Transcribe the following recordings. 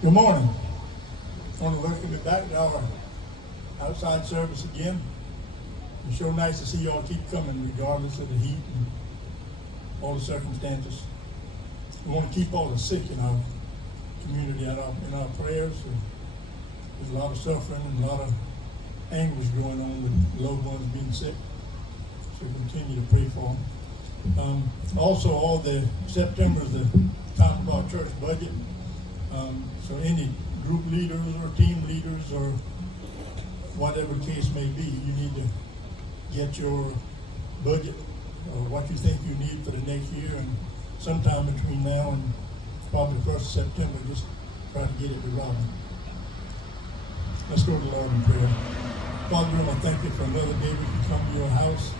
Good morning. I want to welcome you back to our outside service again. It's sure nice to see you all keep coming regardless of the heat and all the circumstances. We want to keep all the sick in our community in our prayers. There's a lot of suffering and a lot of anguish going on with loved ones being sick. So continue to pray for them. Also, all the September is the time of our church budget. So any group leaders or team leaders or whatever the case may be, you need to get your budget or what you think you need for the next year, and sometime between now and probably the 1st of September, just try to get it to Robin. Let's go to the Lord in prayer. Father, I thank you for another day we can come to your house.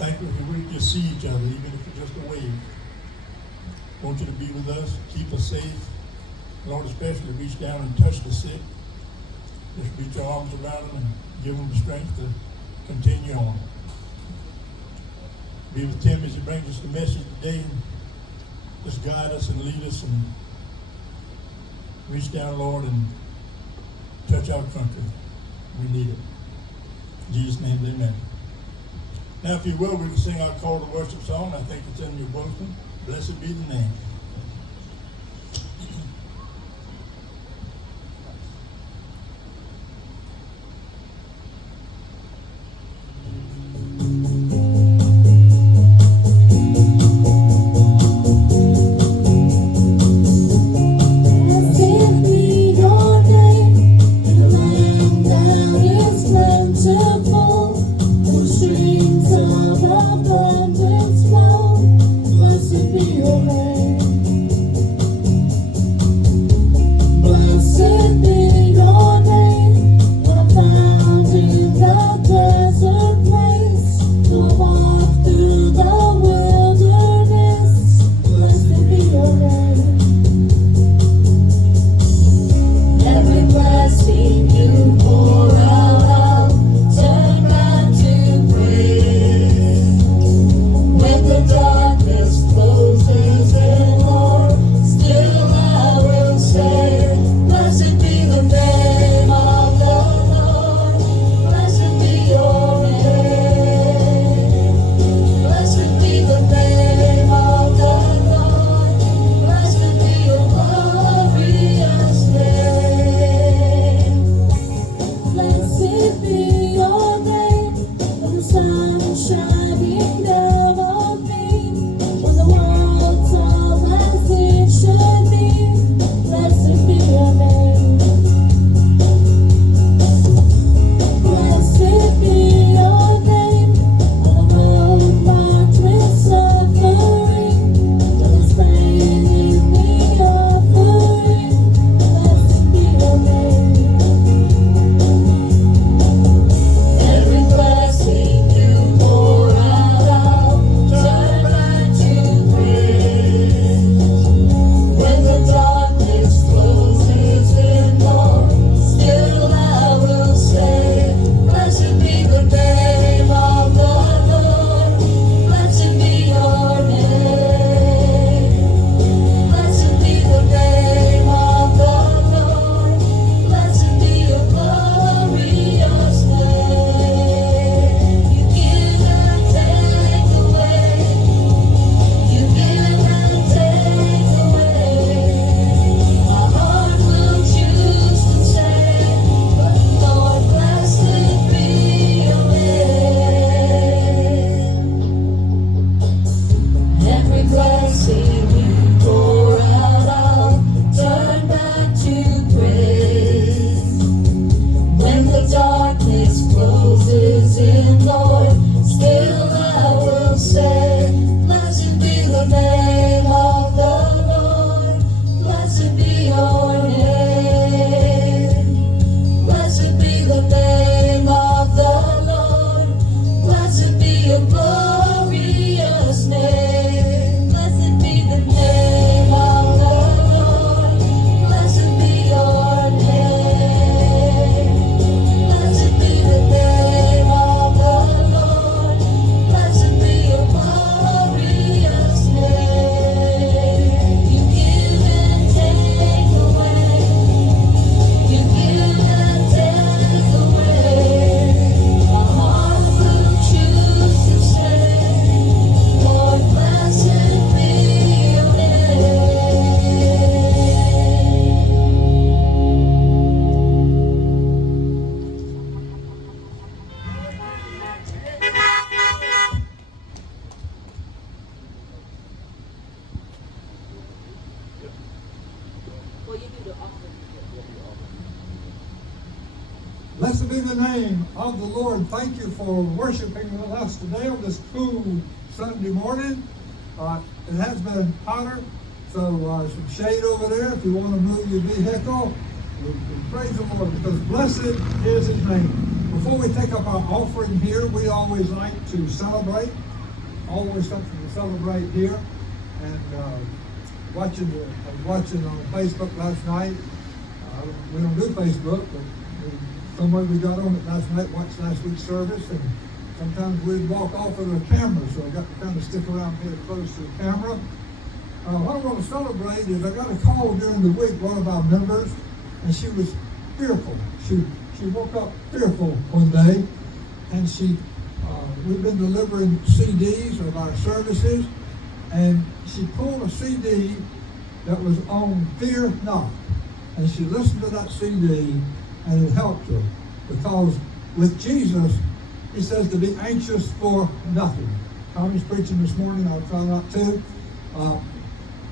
Thank you that we can see each other, even if it's just a wave. I want you to be with us, keep us safe. Lord, especially reach down and touch the sick. Just reach your arms around them and give them the strength to continue on. Be with Tim as he brings us the message today. Just guide us and lead us and reach down, Lord, and touch our country. We need it. In Jesus' name, amen. Now, if you will, we can sing our call to worship song. I think it's in your bulletin. Blessed be the name. Streams of abundance flow. Blessed be your name. Well, you do the offering. Blessed be the name of the Lord. Thank you for worshiping with us today on this cool Sunday morning. It has been hotter, so some shade over there if you want to move your vehicle. We praise the Lord because blessed is His name. Before we take up our offering here, we always like to celebrate. Always something to celebrate here. And watching on Facebook last night. We don't do Facebook, but somewhere we got on it last night, watched last week's service, and sometimes we'd walk off with a camera, so I got to kind of stick around here close to the camera. What I want to celebrate is I got a call during the week, one of our members, and she was fearful. She woke up fearful one day, and we've been delivering CDs of our services, and she pulled a CD that was on Fear Not, and she listened to that CD, and it helped her, because with Jesus, He says to be anxious for nothing. Tommy's preaching this morning, I'll try not to.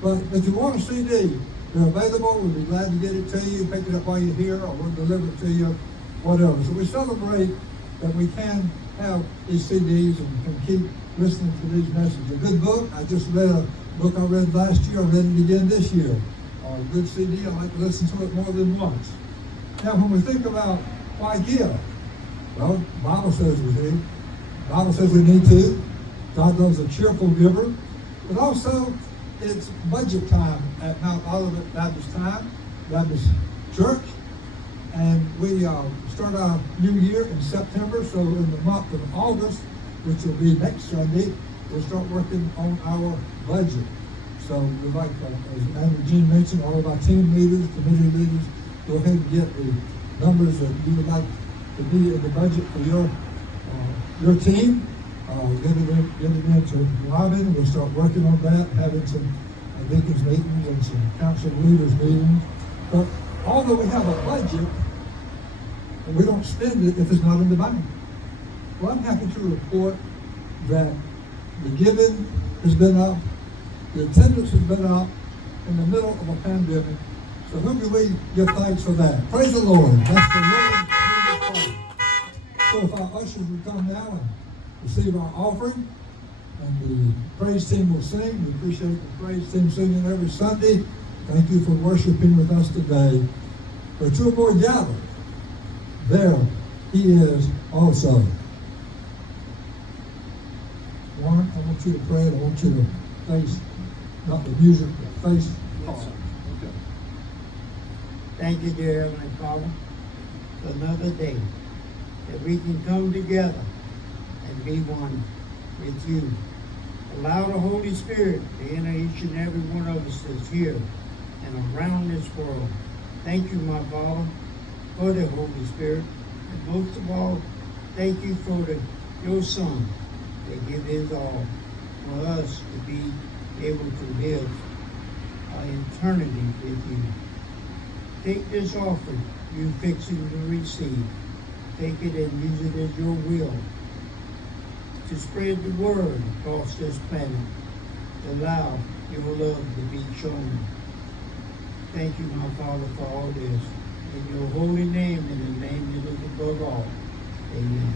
But if you want a CD, they're available. We'll be glad to get it to you. Pick it up while you're here, or we'll deliver it to you, whatever. So we celebrate that we can have these CDs and can keep listening to these messages. A good book. I just read a book I read last year. I read it again this year. A good CD. I like to listen to it more than once. Now, when we think about why give, well, the Bible says we do. The Bible says we need to. God loves a cheerful giver. But also, it's budget time at Mount Olivet Baptist Church. And we start our new year in September. So in the month of August, which will be next Sunday, we'll start working on our budget. So we'd like, as Andrew Jean mentioned, all of our team leaders, committee leaders, go ahead and get the numbers that you would like to be in the budget for your team. Get it into Robin, and we'll start working on that, having some deacons meetings and some council leaders meetings. But although we have a budget, and we don't spend it if it's not in the bank. Well, I'm happy to report that the giving has been up, the attendance has been up in the middle of a pandemic. So who do we give thanks for that? Praise the Lord. That's the Lord Jesus Christ. So if our ushers would come now and receive our offering, and the praise team will sing. We appreciate the praise team singing every Sunday. Thank you for worshiping with us today. Where two or more gather, there He is also. Warren, I want you to pray, and I want you to face, not the music, but face. Yes, sir. Okay. Thank you, dear Heavenly Father, for another day that we can come together and be one with you. Allow the Holy Spirit to enter each and every one of us that's here and around this world. Thank you, my Father, for the Holy Spirit. And most of all, thank you for your Son that gave His all for us to be able to live eternity with you. Take this offering you fixing to receive. Take it and use it as your will to spread the word across this planet. Allow your love to be shown. Thank you, my Father, for all this. In your holy name, in the name that is above all. Amen.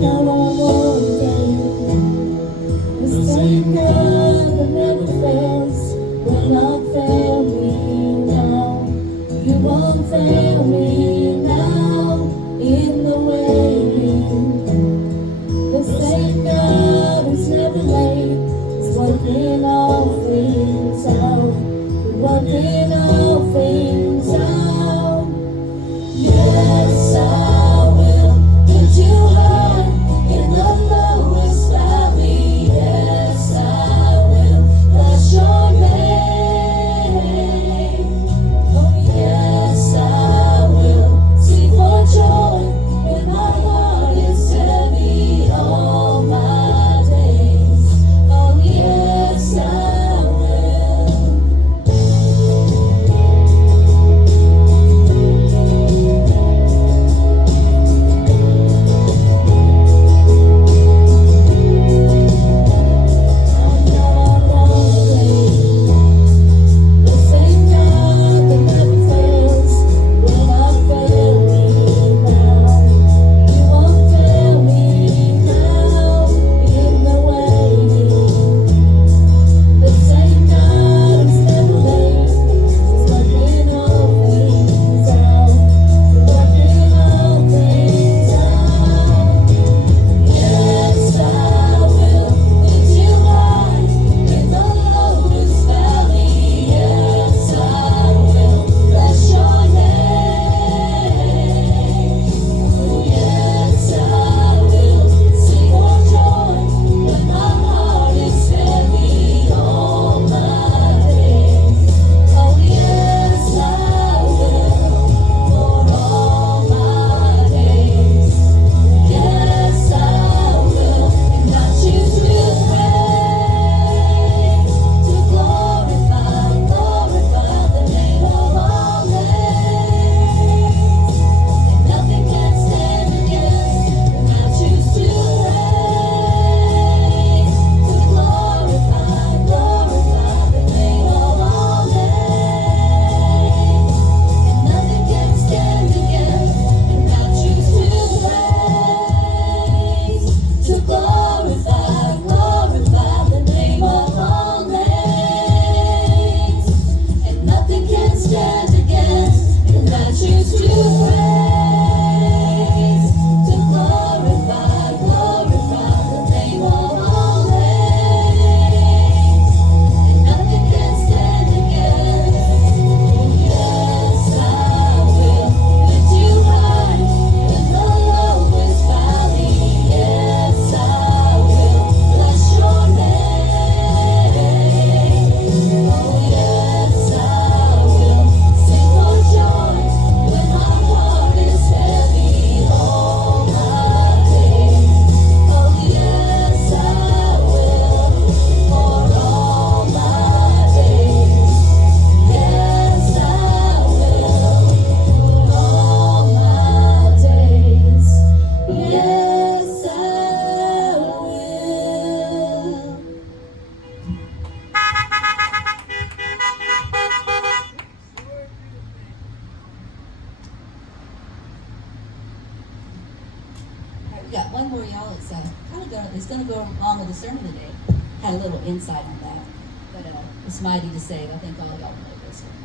Count on one thing, the same God. We got one more, y'all. It's gonna go along with the sermon today. Had a little insight on that, but it's mighty to say. I think all y'all know this one.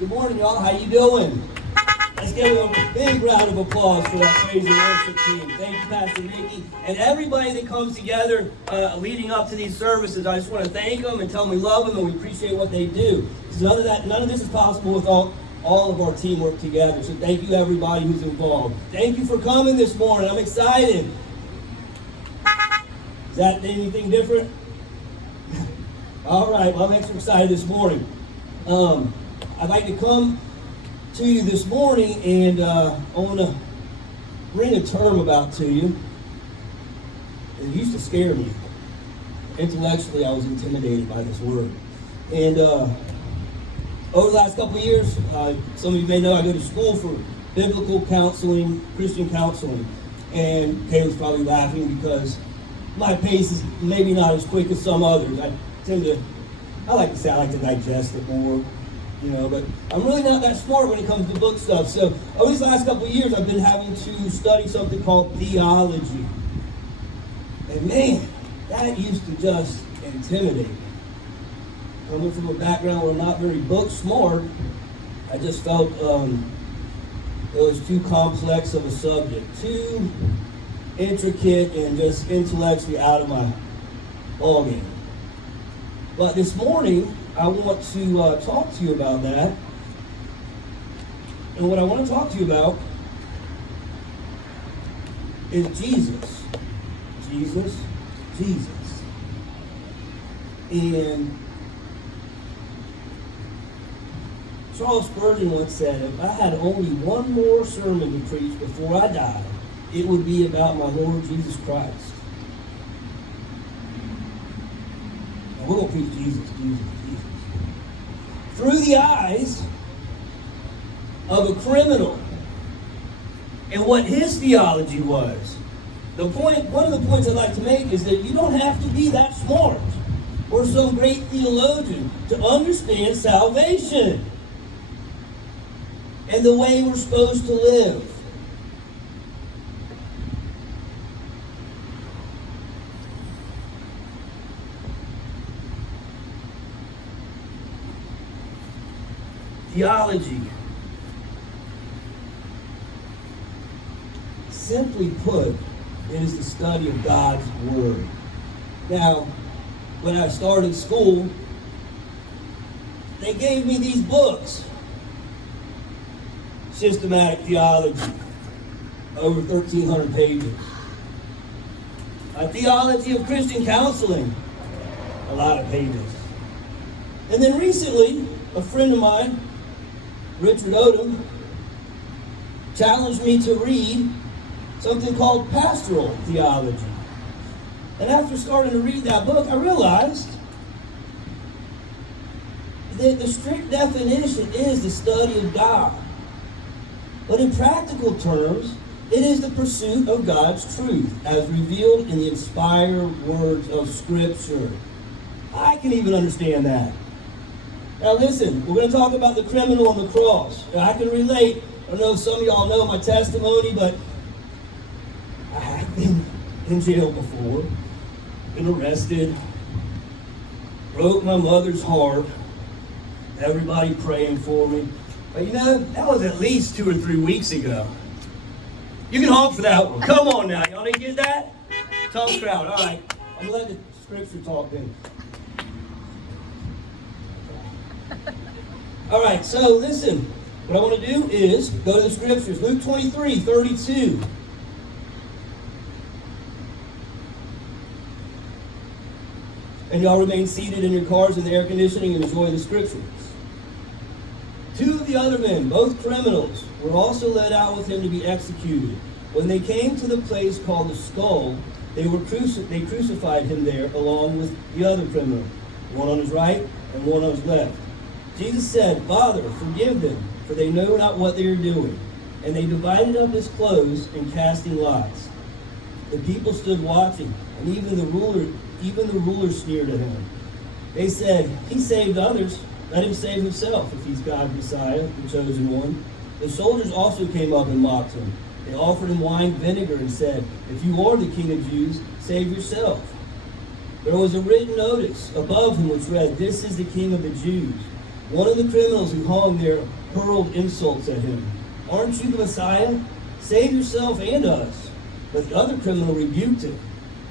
Good morning, y'all. How you doing? Let's give them a big round of applause for that praise and worship team. Thank you, Pastor Mickey. And everybody that comes together leading up to these services, I just want to thank them and tell them we love them and we appreciate what they do. Because none of this is possible without all of our teamwork together. So thank you, everybody who's involved. Thank you for coming this morning. I'm excited. Is that anything different? All right, well, I'm extra excited this morning. I'd like to come to you this morning, and I want to bring a term about to you. It used to scare me. Intellectually, I was intimidated by this word. And over the last couple of years, some of you may know I go to school for biblical counseling, Christian counseling. And Kayla's probably laughing because my pace is maybe not as quick as some others. I like to digest it more. But I'm really not that smart when it comes to book stuff. So over these last couple of years, I've been having to study something called theology. And man, that used to just intimidate me. Coming from a background where I'm not very book smart, I just felt it was too complex of a subject, too intricate and just intellectually out of my ballgame. But this morning, I want to talk to you about that. And what I want to talk to you about is Jesus. Jesus. Jesus. And Charles Spurgeon once said, if I had only one more sermon to preach before I died, it would be about my Lord Jesus Christ. And we're going to preach Jesus, Jesus, Jesus. Through the eyes of a criminal and what his theology was. One of the points I'd like to make is that you don't have to be that smart or some great theologian to understand salvation and the way we're supposed to live. Theology, simply put, is the study of God's Word. Now, when I started school, they gave me these books. Systematic theology, over 1,300 pages. A theology of Christian counseling, a lot of pages. And then recently, a friend of mine, Richard Odom, challenged me to read something called pastoral theology. And after starting to read that book, I realized that the strict definition is the study of God. But in practical terms, it is the pursuit of God's truth as revealed in the inspired words of Scripture. I can even understand that. Now listen, we're going to talk about the criminal on the cross. Now, I can relate. I don't know if some of y'all know my testimony, but I've been in jail before, been arrested, broke my mother's heart, everybody praying for me. But that was at least 2 or 3 weeks ago. You can honk for that one. Come on now, y'all didn't get that? Tough crowd. All right, I'm going to let the Scripture talk then. All right, so listen. What I want to do is go to the Scriptures. Luke 23:32. And y'all remain seated in your cars in the air conditioning and enjoy the Scriptures. 2 of the other men, both criminals, were also led out with him to be executed. When they came to the place called the Skull, they crucified him there along with the other criminal, one on his right and one on his left. Jesus said, "Father, forgive them, for they know not what they are doing." And they divided up his clothes and casting lots. The people stood watching, and even the ruler sneered at him. They said, "He saved others. Let him save himself, if he's God's Messiah, the chosen one." The soldiers also came up and mocked him. They offered him wine vinegar and said, "If you are the King of Jews, save yourself." There was a written notice above him which read, "This is the King of the Jews." One of the criminals who hung there hurled insults at him. Aren't you the Messiah? Save yourself and us. But the other criminal rebuked him.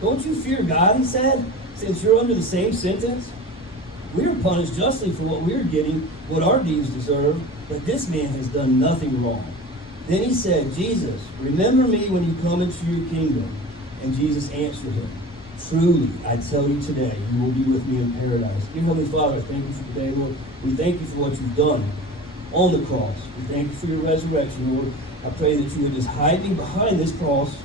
Don't you fear God, he said, since you're under the same sentence? We are punished justly for what we are getting, what our deeds deserve, but this man has done nothing wrong. Then he said, Jesus, remember me when you come into your kingdom. And Jesus answered him, truly, I tell you today, you will be with me in paradise. Dear Heavenly Father, thank you for today, Lord. We thank you for what you've done on the cross. We thank you for your resurrection, Lord. I pray that you would just hide me behind this cross.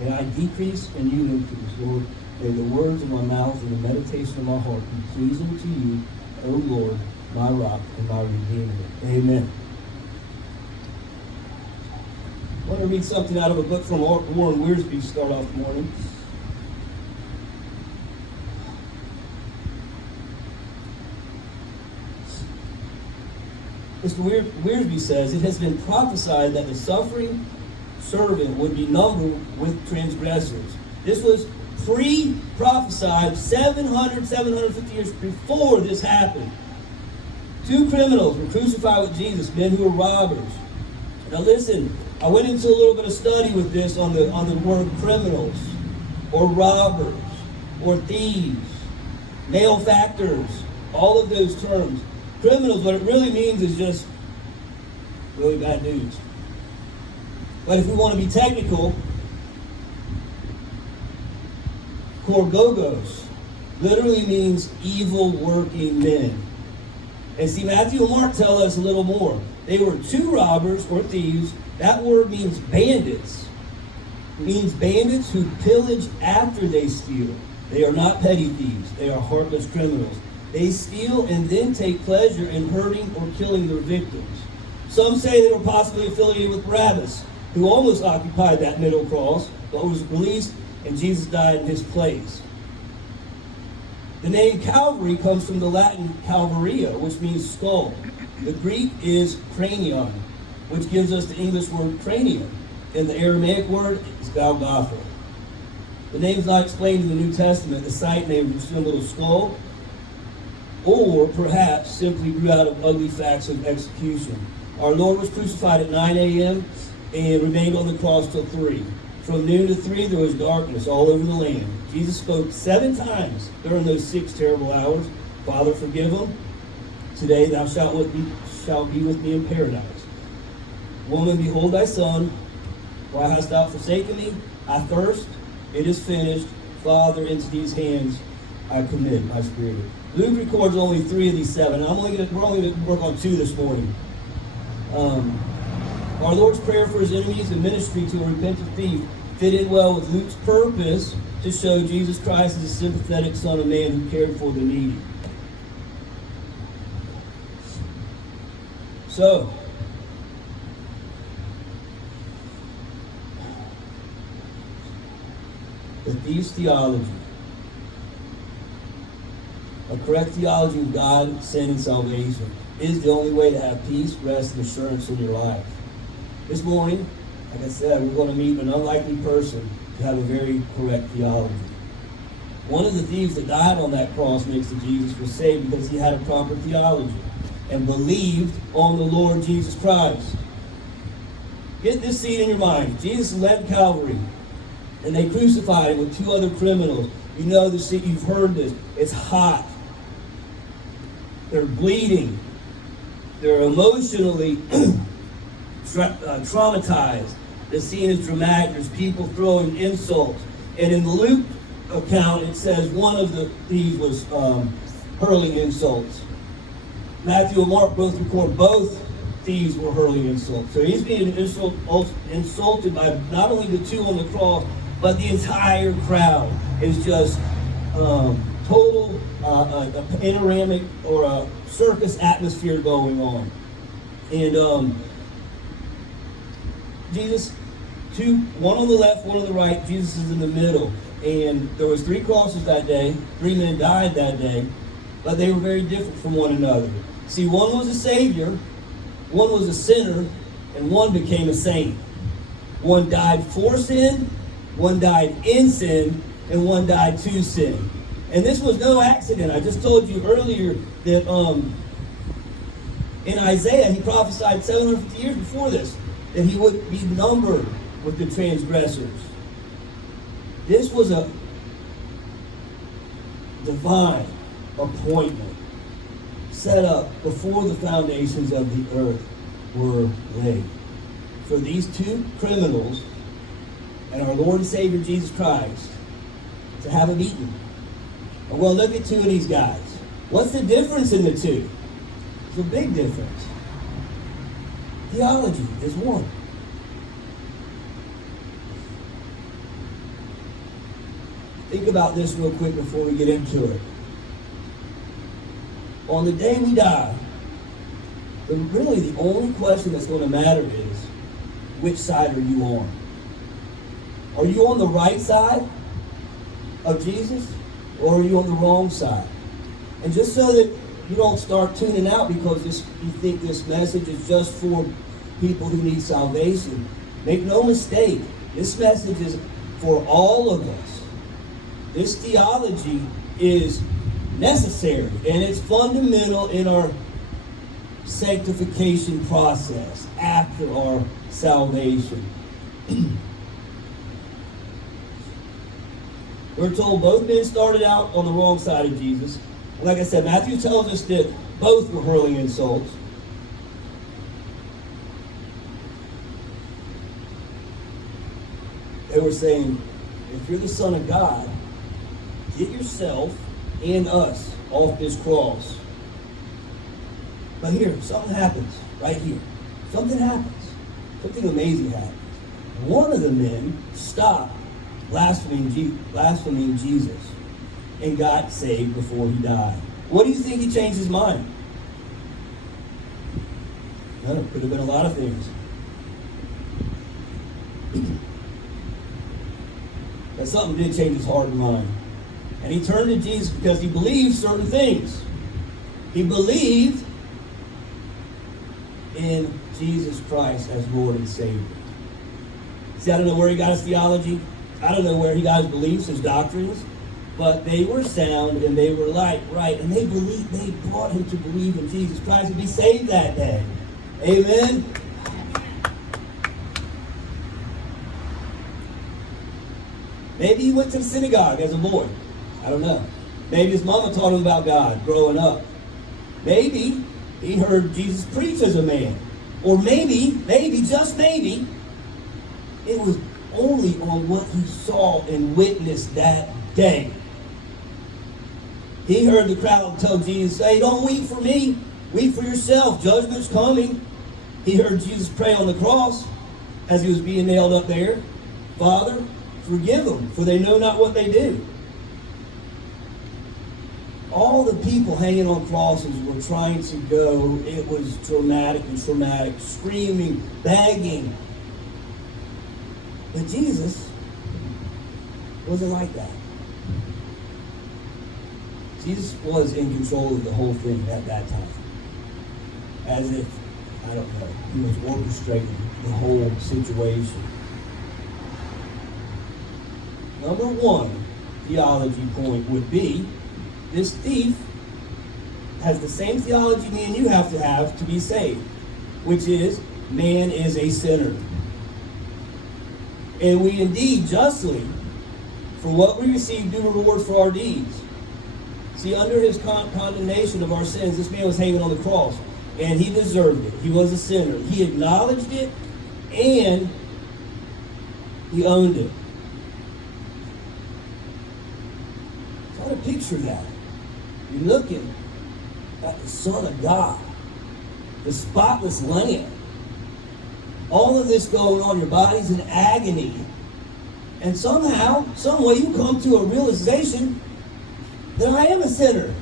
And I decrease and you increase, Lord. May the words of my mouth and the meditation of my heart be pleasing to you, O Lord, my rock and my redeemer. Amen. I want to read something out of a book from Warren Wiersbe to start off the morning. Mr. Wiersbe says, it has been prophesied that the suffering servant would be numbered with transgressors. This was pre-prophesied 750 years before this happened. Two criminals were crucified with Jesus, men who were robbers. Now listen, I went into a little bit of study with this on the word criminals, or robbers, or thieves, malefactors, all of those terms. Criminals, what it really means is just really bad dudes. But if we want to be technical, Korgogos literally means evil working men. And see, Matthew and Mark tell us a little more. They were two robbers or thieves. That word means bandits. It means bandits who pillage after they steal. They are not petty thieves. They are heartless criminals. They steal and then take pleasure in hurting or killing their victims. Some say they were possibly affiliated with Barabbas, who almost occupied that middle cross, but was released and Jesus died in his place. The name Calvary comes from the Latin calvaria, which means skull. The Greek is cranion, which gives us the English word cranium. And the Aramaic word is Golgotha. The name is not explained in the New Testament. The site may resemble a skull, or perhaps simply grew out of ugly facts of execution. Our Lord was crucified at 9 a.m. and remained on the cross till 3. From noon to 3, there was darkness all over the land. Jesus spoke 7 times during those 6 terrible hours. Father, forgive them. Today thou shalt be with me in paradise. Woman, behold thy son. Why hast thou forsaken me? I thirst. It is finished. Father, into these hands I commit my spirit. Luke records only 3 of these 7. We're only going to work on 2 this morning. Our Lord's prayer for his enemies and ministry to a repentant thief fit in well with Luke's purpose to show Jesus Christ as a sympathetic Son of Man who cared for the needy. So, the thief's theology. A correct theology of God, sin, and salvation is the only way to have peace, rest, and assurance in your life. This morning, like I said, we're going to meet an unlikely person to have a very correct theology. One of the thieves that died on that cross next to Jesus was saved because he had a proper theology and believed on the Lord Jesus Christ. Get this scene in your mind. Jesus led Calvary, and they crucified him with 2 other criminals. You know this, you've heard this. It's hot. They're bleeding. They're emotionally traumatized. The scene is dramatic. There's people throwing insults. And in the Luke account, it says one of the thieves was hurling insults. Matthew and Mark both record both thieves were hurling insults. So he's being insulted by not only the 2 on the cross, but the entire crowd is just total panoramic or a circus atmosphere going on. And Jesus, 2, one on the left, one on the right, Jesus is in the middle. And there was 3 crosses that day, 3 men died that day, but they were very different from one another. See, one was a savior, one was a sinner, and one became a saint. One died for sin, one died in sin, and one died to sin. And this was no accident. I just told you earlier that in Isaiah, he prophesied 750 years before this, that he would be numbered with the transgressors. This was a divine appointment set up before the foundations of the earth were laid. For these two criminals and our Lord and Savior Jesus Christ to have a meeting. And we'll look at two of these guys. What's the difference in the two? There's a big difference. Theology is one. Think about this real quick before we get into it. On the day we die, really the only question that's going to matter is, which side are you on? Are you on the right side of Jesus, or are you on the wrong side? And just so that you don't start tuning out because you think this message is just for people who need salvation, make no mistake, this message is for all of us. This theology is necessary, and it's fundamental in our sanctification process after our salvation. We're told both men started out on the wrong side of Jesus. Like I said, Matthew tells us that both were hurling insults. They were saying, if you're the Son of God, get yourself and us off this cross. But here, something happens right here. Something happens. Something amazing happens. One of the men stopped blaspheming Jesus and got saved before he died. What do you think he changed his mind? Well, it could have been a lot of things. But something did change his heart and mind. And he turned to Jesus because he believed certain things. He believed in Jesus Christ as Lord and Savior. See, I don't know where he got his theology. I don't know where he got his beliefs, his doctrines. But they were sound and they were right. And they brought him to believe in Jesus Christ and be saved that day. Amen? Maybe he went to the synagogue as a boy. I don't know. Maybe his mama taught him about God growing up. Maybe he heard Jesus preach as a man. Or maybe, just maybe, it was only on what he saw and witnessed that day. He heard the crowd tell Jesus, say, don't weep for me. Weep for yourself. Judgment's coming. He heard Jesus pray on the cross as he was being nailed up there. Father, forgive them, for they know not what they do. All the people hanging on crosses were trying to go. It was dramatic and traumatic, screaming, begging. But Jesus wasn't like that. Jesus was in control of the whole thing at that time. As if, I don't know, he was orchestrating the whole situation. Number one theology point would be, this thief has the same theology me and you have to be saved, which is, man is a sinner. And we indeed justly, for what we receive, do reward for our deeds. See, under his condemnation of our sins, this man was hanging on the cross, and he deserved it. He was a sinner. He acknowledged it, and he owned it. Try to picture that. You're looking at the Son of God, the spotless Lamb. All of this going on, your body's in agony. And somehow, some way, you come to a realization that I am a sinner.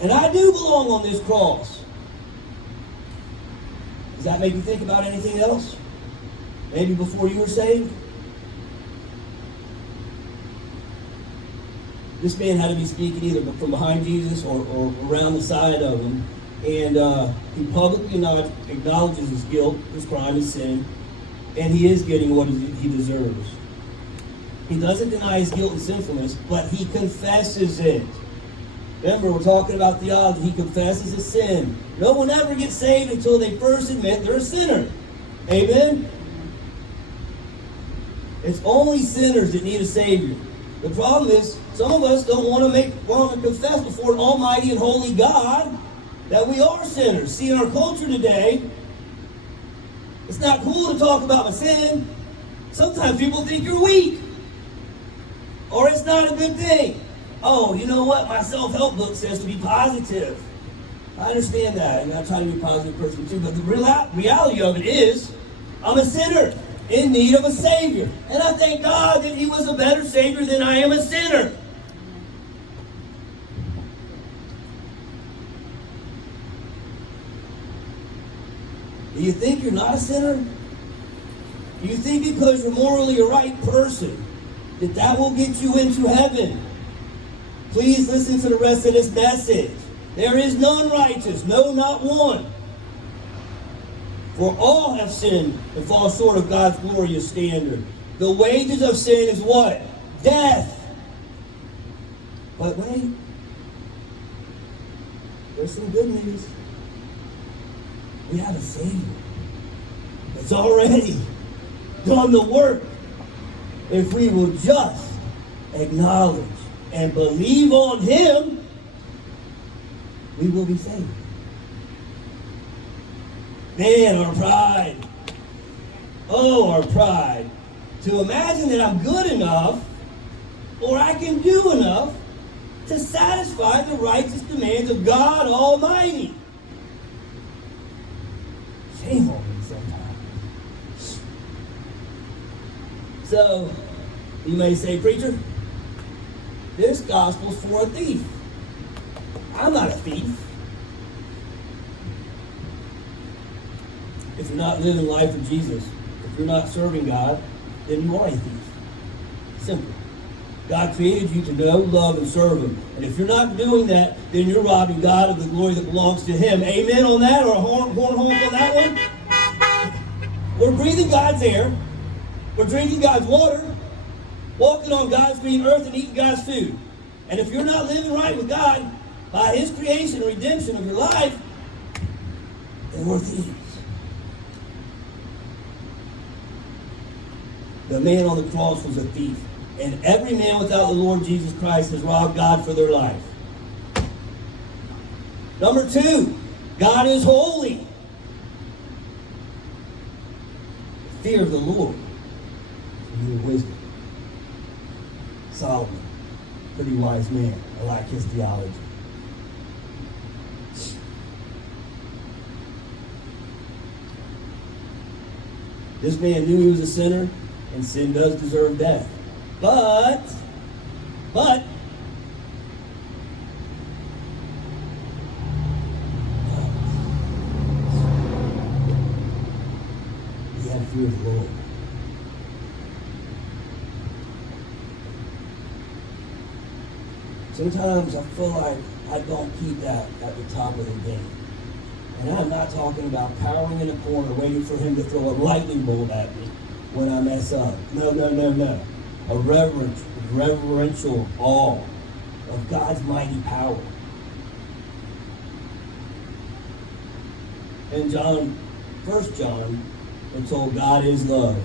And I do belong on this cross. Does that make you think about anything else? Maybe before you were saved? This man had to be speaking either from behind Jesus or around the side of him. And he publicly acknowledges his guilt, his crime, his sin. And he is getting what he deserves. He doesn't deny his guilt and sinfulness, but he confesses it. Remember, we're talking about theology. He confesses his sin. No one ever gets saved until they first admit they're a sinner. Amen? It's only sinners that need a Savior. The problem is, some of us don't want to confess before an almighty and holy God that we are sinners. See, in our culture today, it's not cool to talk about my sin. Sometimes people think you're weak. Or it's not a good thing. Oh, you know what? My self-help book says to be positive. I understand that, and I try to be a positive person too, but the reality of it is, I'm a sinner in need of a Savior. And I thank God that He was a better Savior than I am a sinner. Do you think you're not a sinner? Do you think because you're morally a right person that will get you into heaven? Please listen to the rest of this message. There is none righteous, no, not one. For all have sinned and fall short of God's glorious standard. The wages of sin is what? Death. But wait, there's some good news. We have a Savior that's already done the work. If we will just acknowledge and believe on Him, we will be saved. Man, our pride. Oh, our pride. To imagine that I'm good enough or I can do enough to satisfy the righteous demands of God Almighty. Shame on me sometimes. So, you may say, preacher, this gospel's for a thief. I'm not a thief. If you're not living life for Jesus, if you're not serving God, then you are a thief. Simple. God created you to know, love, and serve Him. And if you're not doing that, then you're robbing God of the glory that belongs to Him. Amen on that? Or a horn honk on that one? We're breathing God's air. We're drinking God's water. Walking on God's green earth and eating God's food. And if you're not living right with God by His creation and redemption of your life, then we're thieves. The man on the cross was a thief. And every man without the Lord Jesus Christ has robbed God for their life. Number 2, God is holy. Fear of the Lord. You need wisdom. Solomon, pretty wise man. I like his theology. This man knew he was a sinner, and sin does deserve death. But, he had fear of the Lord. Sometimes I feel like I don't keep that at the top of the game. And I'm not talking about cowering in a corner waiting for Him to throw a lightning bolt at me when I mess up. No. A reverential awe of God's mighty power. In 1 John, we're told God is love.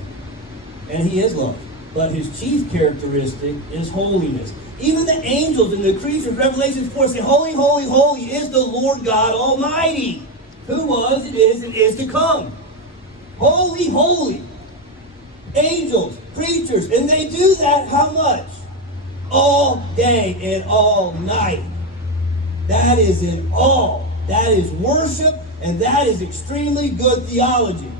And He is love. But His chief characteristic is holiness. Even the angels and the creatures, Revelation 4 say, holy, holy, holy is the Lord God Almighty, who was, it is, and is to come. Holy, holy. Angels, creatures, and they do that how much? All day and all night. That is in awe. That is worship, and that is extremely good theology.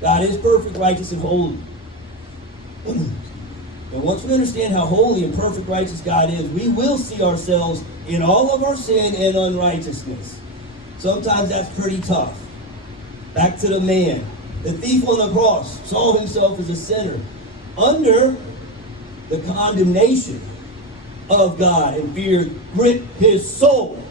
God is perfect, righteous, and holy. And once we understand how holy and perfect, righteous God is, we will see ourselves in all of our sin and unrighteousness. Sometimes that's pretty tough. Back to the man. The thief on the cross saw himself as a sinner under the condemnation of God, and fear gripped his soul.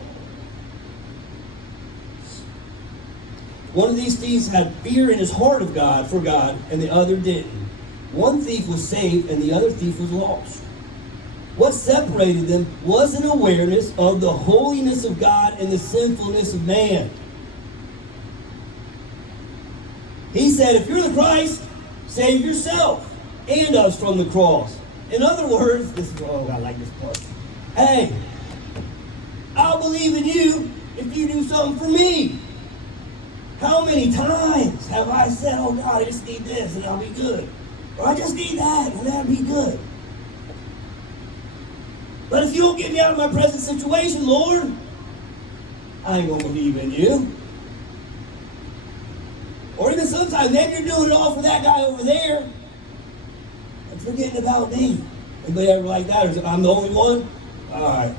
One of these thieves had fear in his heart of God, for God, and the other didn't. One thief was saved and the other thief was lost. What separated them was an awareness of the holiness of God and the sinfulness of man. He said, if you're the Christ, save yourself and us from the cross. In other words, I like this part. Hey, I'll believe in you if you do something for me. How many times have I said, oh God, I just need this and I'll be good. Or I just need that and that'll be good. But if you don't get me out of my present situation, Lord, I ain't gonna believe in you. Or even sometimes, maybe you're doing it all for that guy over there and forgetting about me. Anybody ever like that? Or is it, I'm the only one? All right.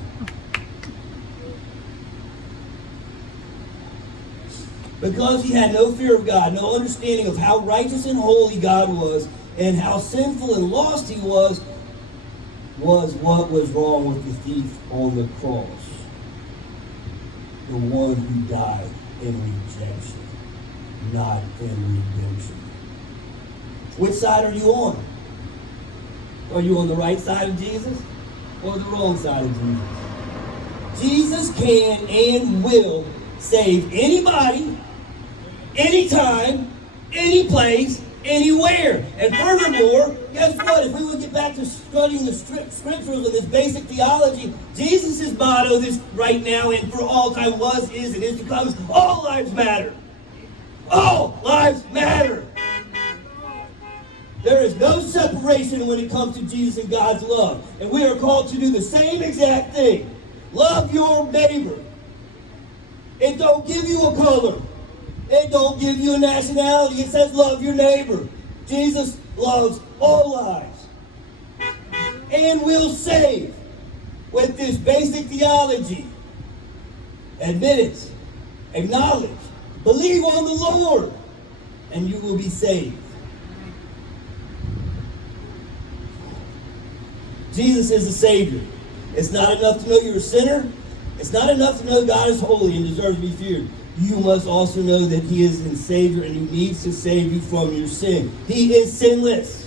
Because he had no fear of God, no understanding of how righteous and holy God was, and how sinful and lost he was what was wrong with the thief on the cross. The one who died in rejection, not in redemption. Which side are you on? Are you on the right side of Jesus or the wrong side of Jesus? Jesus can and will save anybody, anytime, any place, anywhere. And furthermore, guess what? If we would get back to studying the scriptures and this basic theology, Jesus' motto this right now and for all time was, is, and is to come is all lives matter. All lives matter. There is no separation when it comes to Jesus and God's love. And we are called to do the same exact thing. Love your neighbor. It don't give you a color. It don't give you a nationality. It says love your neighbor. Jesus loves all lives. And will save with this basic theology. Admit it. Acknowledge. Believe on the Lord. And you will be saved. Jesus is the Savior. It's not enough to know you're a sinner. It's not enough to know God is holy and deserves to be feared. You must also know that He is the Savior and He needs to save you from your sin. He is sinless.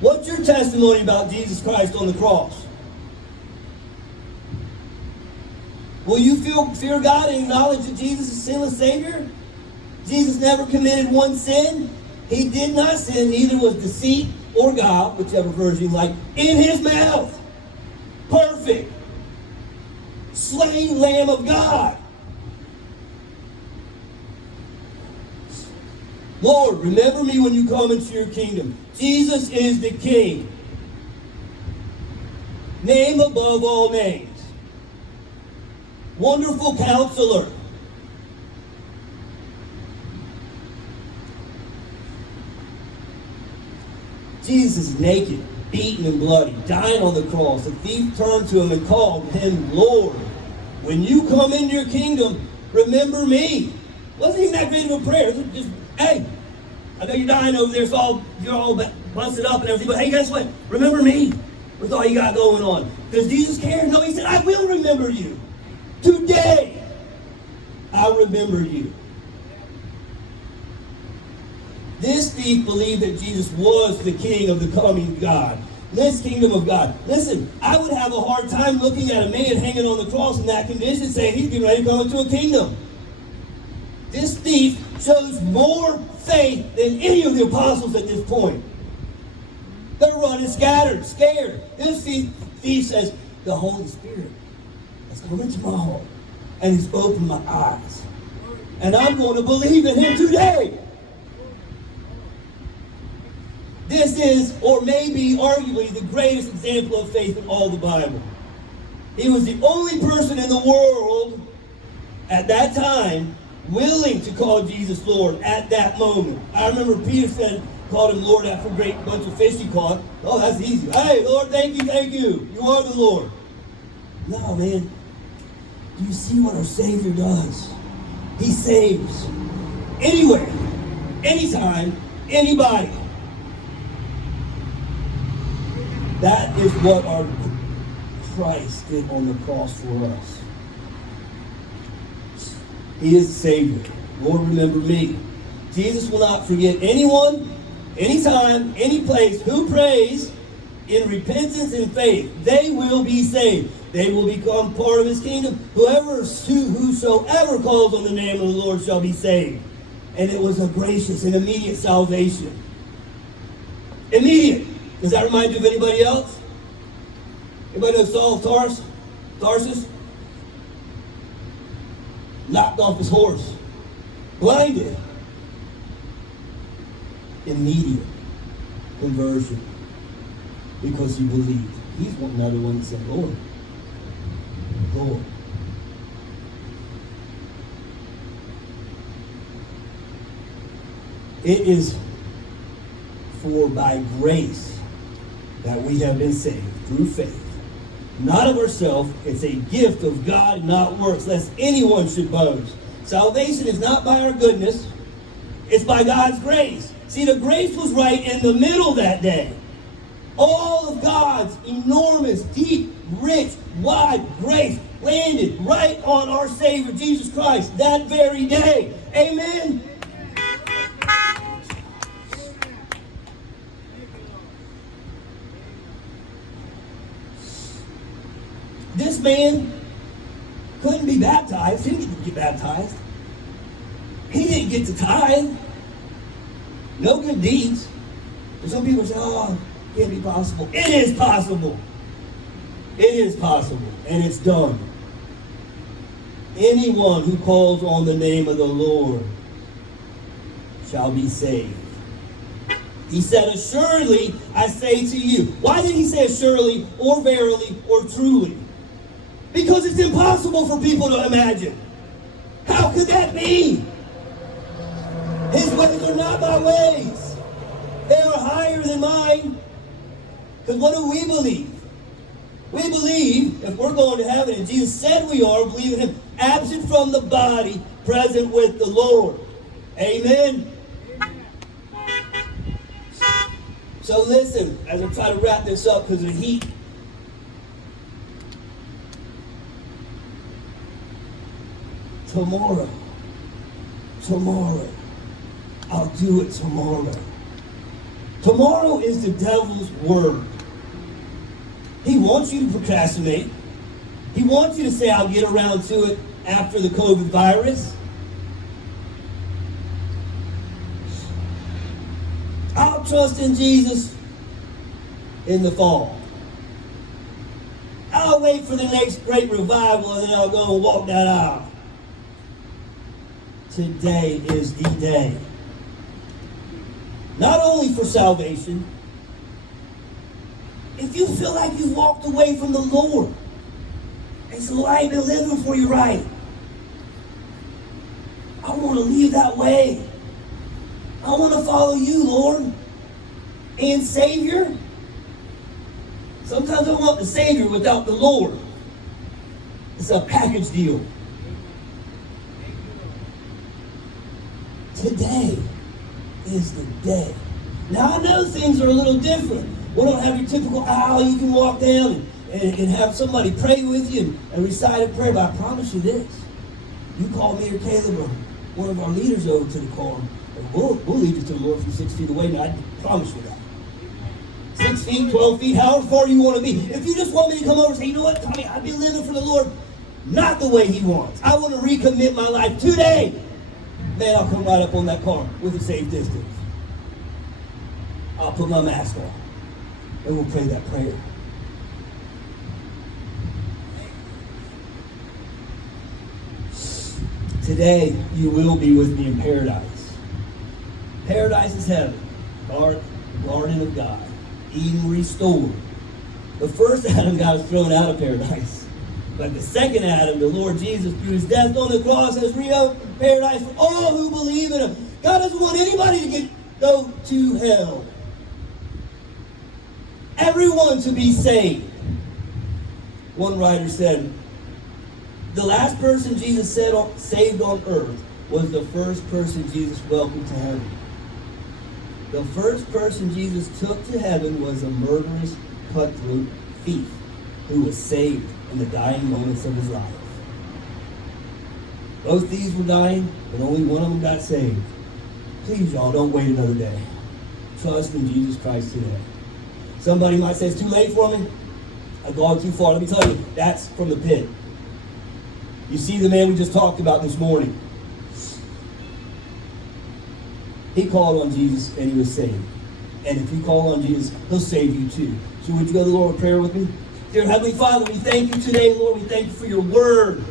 What's your testimony about Jesus Christ on the cross? Will you fear God and acknowledge that Jesus is sinless Savior? Jesus never committed one sin. He did not sin, neither was deceit or guile, whichever version you like, in His mouth. Perfect. Slain Lamb of God. Lord, remember me when you come into your kingdom. Jesus is the King. Name above all names. Wonderful Counselor. Jesus is naked, beaten and bloody, dying on the cross. The thief turned to Him and called Him Lord. When you come into your kingdom, remember me. Wasn't even that great of a prayer. Just, hey, I know you're dying over there, so you're all busted up and everything, but hey, guess what? Remember me with all you got going on. Does Jesus care? No, He said, I will remember you. Today, I'll remember you. This thief believed that Jesus was the King of the coming God. This kingdom of God. Listen, I would have a hard time looking at a man hanging on the cross in that condition saying he's getting ready to come into a kingdom. This thief shows more faith than any of the apostles at this point. They're running scattered, scared. This thief says, the Holy Spirit has come into my heart and He's opened my eyes. And I'm going to believe in Him today. This is, or maybe arguably, the greatest example of faith in all the Bible. He was the only person in the world at that time willing to call Jesus Lord at that moment. I remember Peter called Him Lord after a great bunch of fish he caught. Oh, that's easy. Hey, Lord, thank you, thank you. You are the Lord. No, man. Do you see what our Savior does? He saves. Anywhere, anytime, anybody. That is what our Christ did on the cross for us. He is the Savior. Lord, remember me. Jesus will not forget anyone anytime, any place, who prays in repentance and faith, they will be saved. They will become part of his kingdom. Whosoever calls on the name of the Lord shall be saved. And it was a gracious and immediate salvation. Immediate. Does that remind you of anybody else? Anybody know Saul of Tarsus? Knocked off his horse. Blinded. Immediate conversion. Because he believed. He's another one that said, Lord. Lord. It is for by grace that we have been saved through faith. Not of ourselves, it's a gift of God, not works, lest anyone should boast. Salvation is not by our goodness, it's by God's grace. See, the grace was right in the middle that day. All of God's enormous, deep, rich, wide grace landed right on our Savior, Jesus Christ, that very day. Amen? This man couldn't be baptized. He didn't get baptized. He didn't get to tithe. No good deeds. And some people say, oh, it can't be possible. It is possible. It is possible. And it's done. Anyone who calls on the name of the Lord shall be saved. He said, assuredly, I say to you. Why did he say assuredly, or verily, or truly? Because it's impossible for people to imagine. How could that be? His ways are not my ways. They are higher than mine. Because what do we believe? We believe, if we're going to heaven, and Jesus said we are, believe in him, absent from the body, present with the Lord. Amen? So listen, as I try to wrap this up because of the heat. Tomorrow. I'll do it tomorrow. Tomorrow is the devil's word. He wants you to procrastinate. He wants you to say, I'll get around to it after the COVID virus. I'll trust in Jesus in the fall. I'll wait for the next great revival and then I'll go and walk that aisle. Today is the day. Not only for salvation, if you feel like you walked away from the Lord, it's life been living for you right. I want to leave that way. I want to follow you, Lord and Savior. Sometimes I want the Savior without the Lord. It's a package deal. Today is the day. Now I know things are a little different. We don't have your typical aisle you can walk down and have somebody pray with you and recite a prayer, but I promise you this. You call me or Caleb or one of our leaders over to the car, and we'll lead you to the Lord from 6 feet away, and I promise you that. 6 feet, 12 feet, however far you want to be. If you just want me to come over and say, you know what, Tommy, I've been living for the Lord not the way he wants. I want to recommit my life today. Man, I'll come right up on that car with a safe distance. I'll put my mask on. And we'll pray that prayer. Today, you will be with me in paradise. Paradise is heaven. Garden of God. Eden restored. The first Adam got thrown out of paradise. But the second Adam, the Lord Jesus, through his death on the cross, has reopened paradise for all who believe in him. God doesn't want anybody to go to hell. Everyone to be saved. One writer said, the last person Jesus saved on earth was the first person Jesus welcomed to heaven. The first person Jesus took to heaven was a murderous, cutthroat thief who was saved in the dying moments of his life. Both thieves were dying, but only one of them got saved. Please, y'all, don't wait another day. trust in Jesus Christ today. Somebody might say, it's too late for me. I've gone too far. Let me tell you, that's from the pit. You see the man we just talked about this morning. He called on Jesus and he was saved. And if you call on Jesus, he'll save you too. So would you go to the Lord in prayer with me? Dear Heavenly Father, we thank you today, Lord. We thank you for your word.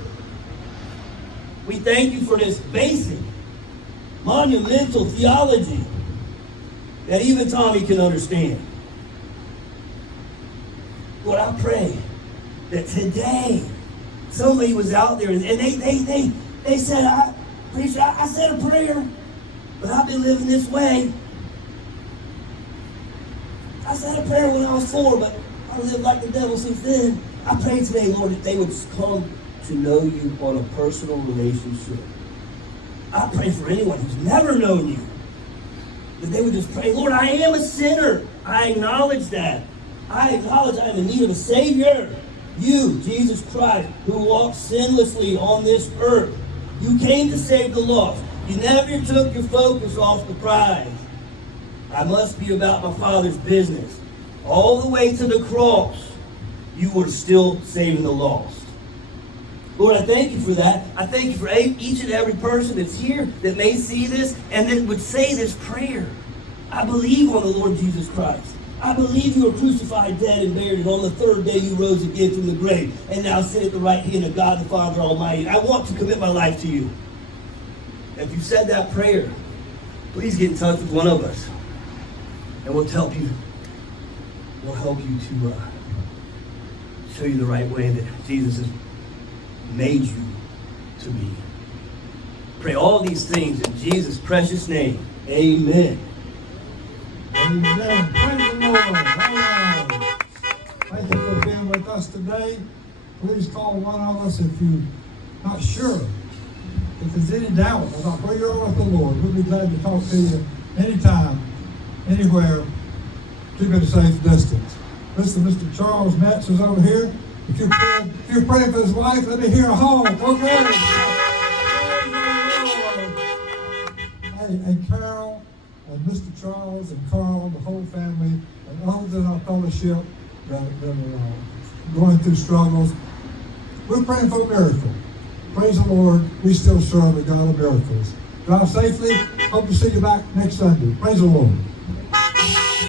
We thank you for this basic, monumental theology that even Tommy can understand. Lord, I pray that today somebody was out there and they said, preacher, I said a prayer, but I've been living this way. I said a prayer when I was 4, but I lived like the devil since then. I pray today, Lord, that they would come to know you on a personal relationship. I pray for anyone who's never known you, that they would just pray, Lord, I am a sinner. I acknowledge that. I acknowledge I am in need of a Savior. You, Jesus Christ, who walked sinlessly on this earth. You came to save the lost. You never took your focus off the prize. I must be about my Father's business. All the way to the cross, you were still saving the lost. Lord, I thank you for that. I thank you for each and every person that's here that may see this and that would say this prayer. I believe on the Lord Jesus Christ. I believe you were crucified, dead, and buried, and on the third day you rose again from the grave, and now sit at the right hand of God the Father Almighty. I want to commit my life to you. If you said that prayer, please get in touch with one of us, and we'll help you. We'll help you to show you the right way that Jesus has made you to be. Pray all these things in Jesus' precious name. Amen. Amen. Praise the Lord. Amen. Thank you for being with us today. Please call one of us if you're not sure. If there's any doubt about where you are with the Lord, we'll be glad to talk to you anytime, anywhere, keep at a safe distance. Listen, Mr. Charles Metz is over here. If you're praying for his wife, let me hear a honk. Okay. Hey, Carol and Mr. Charles and Carl, the whole family, and others in our fellowship that are going through struggles, we're praying for a miracle. Praise the Lord, we still serve a God of miracles. Drive safely. Hope to see you back next Sunday. Praise the Lord.